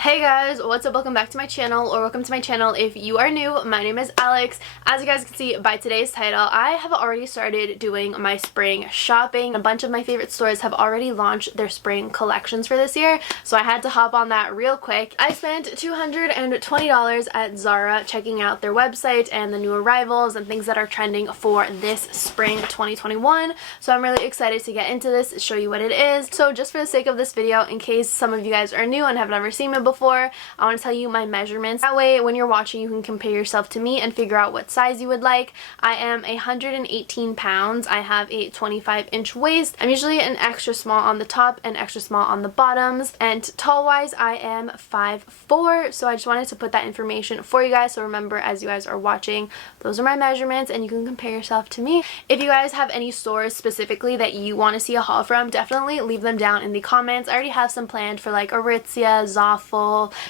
Hey guys, what's up? Welcome back to my channel, or welcome to my channel if you are new. My name is Alex. As you guys can see by today's title, I have already started doing my spring shopping. A bunch of my favorite stores have already launched their spring collections for this year, so I had to hop on that real quick. I spent $220 at Zara checking out their website and the new arrivals and things that are trending for this spring 2021. So I'm really excited to get into this, show you what it is. So just for the sake of this video, in case some of you guys are new and have never seen me before, I want to tell you my measurements. That way when you're watching you can compare yourself to me and figure out what size you would like. I am 118 pounds. I have a 25-inch waist. I'm usually an extra small on the top and extra small on the bottoms, and tall wise I am 5'4", so I just wanted to put that information for you guys. So remember, as you guys are watching, those are my measurements and you can compare yourself to me. If you guys have any stores specifically that you want to see a haul from, definitely leave them down in the comments. I already have some planned for like Aritzia, Zaful,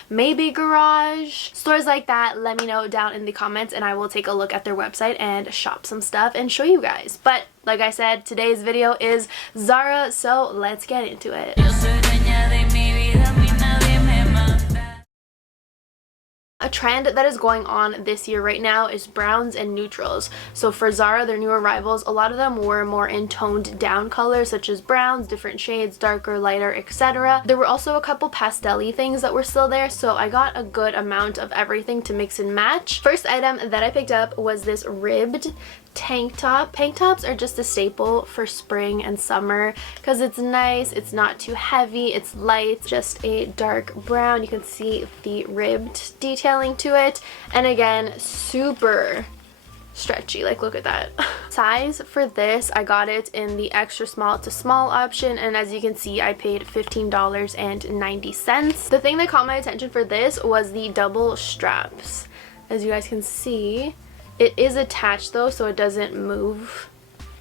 maybe Garage, stores like that. Let me know down in the comments and I will take a look at their website and shop some stuff and show you guys. But like I said, today's video is Zara, so let's get into it. A trend that is going on this year right now is browns and neutrals. So for Zara, their new arrivals, a lot of them were more in toned down colors such as browns, different shades, darker, lighter, etc. There were also a couple pastel-y things that were still there, so I got a good amount of everything to mix and match. First item that I picked up was this ribbed tank top. Tank tops are just a staple for spring and summer because it's nice, it's not too heavy, it's light, just a dark brown. You can see the ribbed detailing to it, and again, super stretchy. Like, look at that. Size for this, I got it in the extra small to small option, and as you can see, I paid $15.90. The thing that caught my attention for this was the double straps. As you guys can see, it is attached though, so it doesn't move.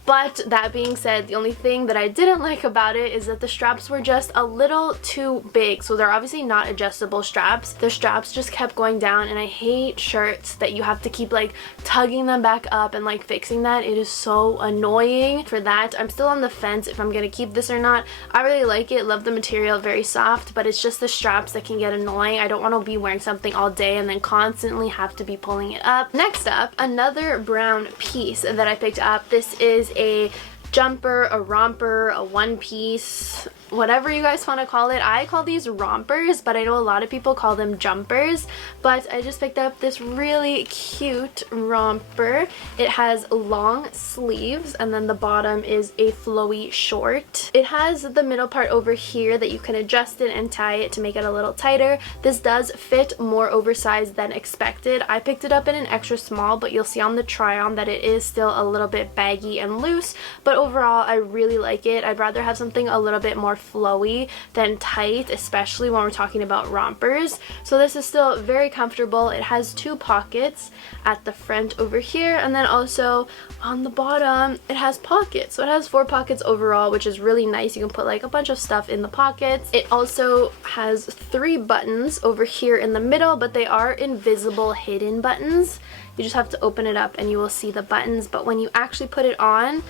But that being said, the only thing that I didn't like about it is that the straps were just a little too big. So they're obviously not adjustable straps. The straps just kept going down, and I hate shirts that you have to keep like tugging them back up and like fixing that. It is so annoying. For that, I'm still on the fence if I'm gonna keep this or not. I really like it, love the material, very soft, but it's just the straps that can get annoying. I don't want to be wearing something all day and then constantly have to be pulling it up. Next up, another brown piece that I picked up. This is a jumper, a romper, a one piece, whatever you guys want to call it. I call these rompers, but I know a lot of people call them jumpers. But I just picked up this really cute romper. It has long sleeves, and then the bottom is a flowy short. It has the middle part over here that you can adjust it and tie it to make it a little tighter. This does fit more oversized than expected. I picked it up in an extra small, but you'll see on the try on that it is still a little bit baggy and loose, but overall I really like it. I'd rather have something a little bit more flowy than tight, especially when we're talking about rompers. So this is still very comfortable. It has two pockets at the front over here, and then also on the bottom it has pockets. So it has 4 pockets overall, which is really nice. You can put like a bunch of stuff in the pockets. It also has 3 buttons over here in the middle, but they are invisible hidden buttons. You just have to open it up and you will see the buttons, but when you actually put it on,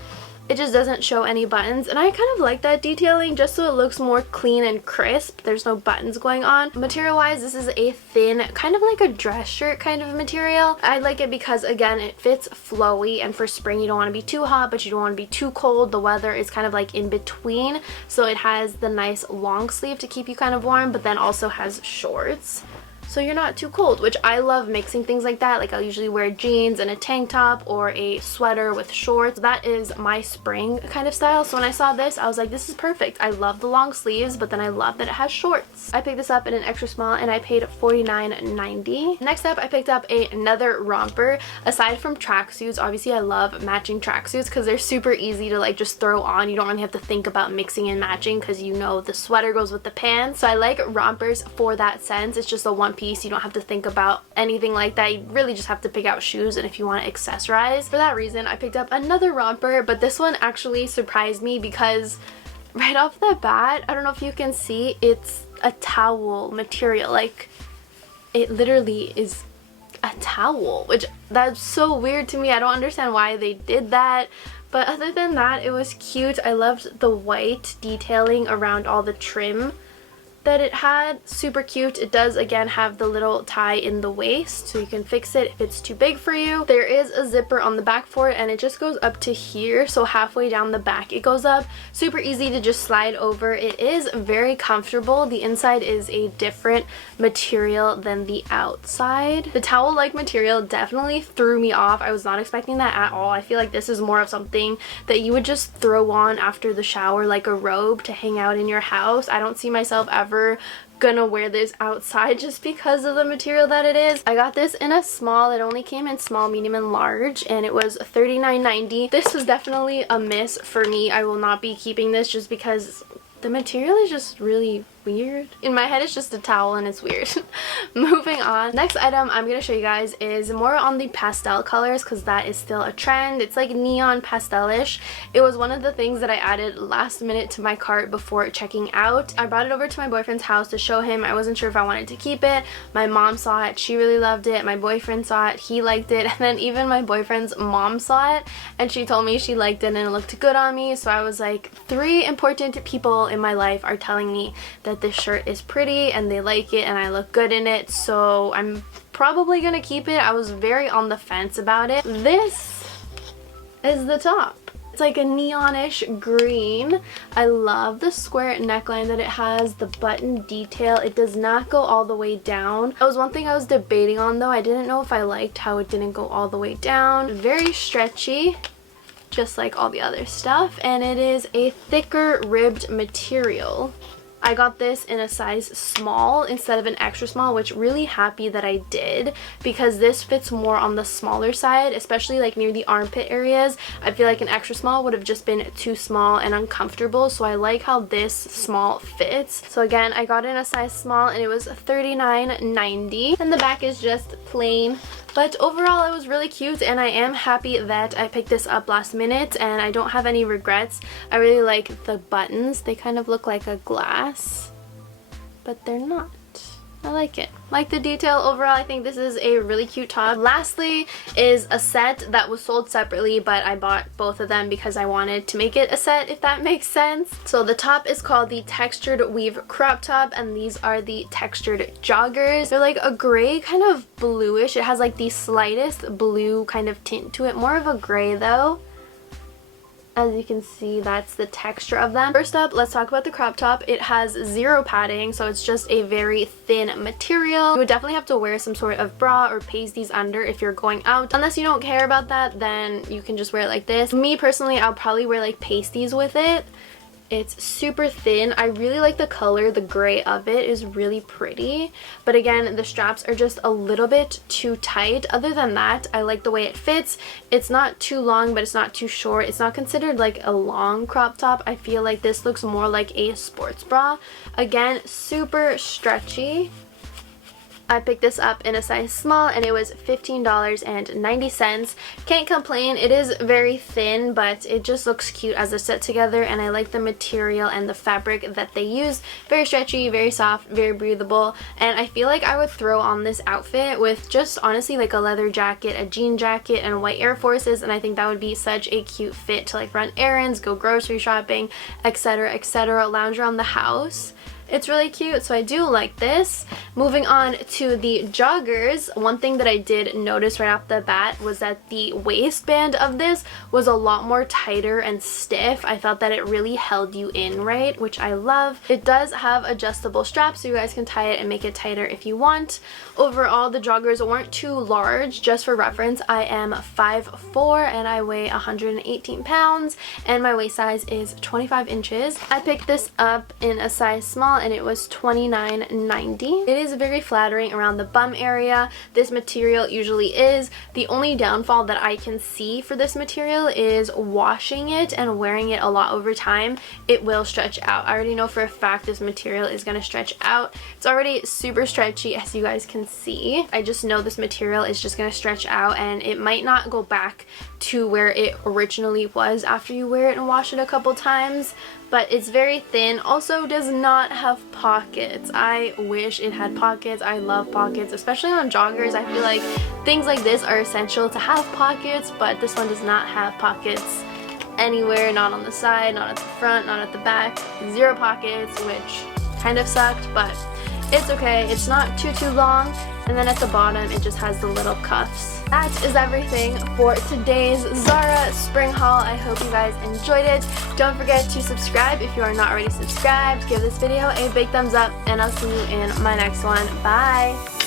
it just doesn't show any buttons, and I kind of like that detailing just so it looks more clean and crisp. There's no buttons going on. Material wise, this is a thin, kind of like a dress shirt kind of material. I like it because again, it fits flowy, and for spring you don't want to be too hot but you don't want to be too cold. The weather is kind of like in between, so it has the nice long sleeve to keep you kind of warm, but then also has shorts, so you're not too cold, which I love mixing things like that. Like I'll usually wear jeans and a tank top or a sweater with shorts. That is my spring kind of style. So when I saw this, I was like, this is perfect. I love the long sleeves, but then I love that it has shorts. I picked this up in an extra small and I paid $49.90. Next up, I picked up another romper. Aside from tracksuits, obviously I love matching tracksuits because they're super easy to like just throw on. You don't really have to think about mixing and matching because you know the sweater goes with the pants. So I like rompers for that sense. It's just a one piece. You don't have to think about anything like that. You really just have to pick out shoes and if you want to accessorize. For that reason, I picked up another romper, but this one actually surprised me because right off the bat, I don't know if you can see, it's a towel material. Like, it literally is a towel, which that's so weird to me. I don't understand why they did that. But other than that, it was cute. I loved the white detailing around all the trim that it had. Super cute. It does again have the little tie in the waist, so you can fix it if it's too big for you. There is a zipper on the back for it, and it just goes up to here, so halfway down the back it goes up. Super easy to just slide over. It is very comfortable. The inside is a different material than the outside. The towel-like material definitely threw me off. I was not expecting that at all. I feel like this is more of something that you would just throw on after the shower, like a robe to hang out in your house. I don't see myself ever gonna wear this outside just because of the material that it is. I got this in a small. It only came in small, medium, and large, and it was $39.90. This was definitely a miss for me. I will not be keeping this just because the material is just really weird. In my head it's just a towel and it's weird. Moving on. Next item I'm gonna show you guys is more on the pastel colors because that is still a trend. It's like neon pastelish. It was one of the things that I added last minute to my cart before checking out. I brought it over to my boyfriend's house to show him. I wasn't sure if I wanted to keep it. My mom saw it. She really loved it. My boyfriend saw it. He liked it. And then even my boyfriend's mom saw it and she told me she liked it and it looked good on me. So I was like, 3 important people in my life are telling me that this shirt is pretty and they like it and I look good in it, so I'm probably gonna keep it. I was very on the fence about it. This is the top. It's like a neonish green. I love the square neckline that it has, the button detail. It does not go all the way down. That was one thing I was debating on though. I didn't know if I liked how it didn't go all the way down. Very stretchy, just like all the other stuff, and it is a thicker ribbed material. I got this in a size small instead of an extra small, which really happy that I did because this fits more on the smaller side, especially like near the armpit areas. I feel like an extra small would have just been too small and uncomfortable, so I like how this small fits. So again, I got it in a size small and it was $39.90, and the back is just plain. But overall it was really cute and I am happy that I picked this up last minute and I don't have any regrets. I really like the buttons. They kind of look like a glass, but they're not. I like it. Like the detail. Overall, I think this is a really cute top. Lastly is a set that was sold separately, but I bought both of them because I wanted to make it a set, if that makes sense. So the top is called the Textured Weave Crop Top, and these are the Textured Joggers. They're like a gray kind of bluish. It has like the slightest blue kind of tint to it. More of a gray though. As you can see, that's the texture of them. First up, let's talk about the crop top. It has 0 padding, so it's just a very thin material. You would definitely have to wear some sort of bra or pasties under if you're going out. Unless you don't care about that, then you can just wear it like this. Me personally, I'll probably wear like pasties with it. It's super thin. I really like the color. The gray of it is really pretty. But again, the straps are just a little bit too tight. Other than that, I like the way it fits. It's not too long, but it's not too short. It's not considered like a long crop top. I feel like this looks more like a sports bra. Again, super stretchy. I picked this up in a size small and it was $15.90. Can't complain. It is very thin, but it just looks cute as a set together, and I like the material and the fabric that they use. Very stretchy, very soft, very breathable, and I feel like I would throw on this outfit with just honestly like a leather jacket, a jean jacket, and white Air Forces, and I think that would be such a cute fit to like run errands, go grocery shopping, etc, etc, lounge around the house. It's really cute, so I do like this. Moving on to the joggers, one thing that I did notice right off the bat was that the waistband of this was a lot more tighter and stiff. I felt that it really held you in right, which I love. It does have adjustable straps, so you guys can tie it and make it tighter if you want. Overall, the joggers weren't too large. Just for reference, I am 5'4" and I weigh 118 pounds, and my waist size is 25 inches. I picked this up in a size small and it was $29.90. It is very flattering around the bum area. This material usually is. The only downfall that I can see for this material is washing it and wearing it a lot over time. It will stretch out. I already know for a fact this material is going to stretch out. It's already super stretchy, as you guys can see. I just know this material is just going to stretch out and it might not go back to where it originally was after you wear it and wash it a couple times. But it's very thin. Also does not have pockets. I wish it had pockets. I love pockets, especially on joggers. I feel like things like this are essential to have pockets, but this one does not have pockets anywhere. Not on the side, not at the front, not at the back. 0 pockets, which kind of sucked, but it's okay. It's not too long. And then at the bottom, it just has the little cuffs. That is everything for today's Zara spring haul. I hope you guys enjoyed it. Don't forget to subscribe if you are not already subscribed. Give this video a big thumbs up, and I'll see you in my next one. Bye!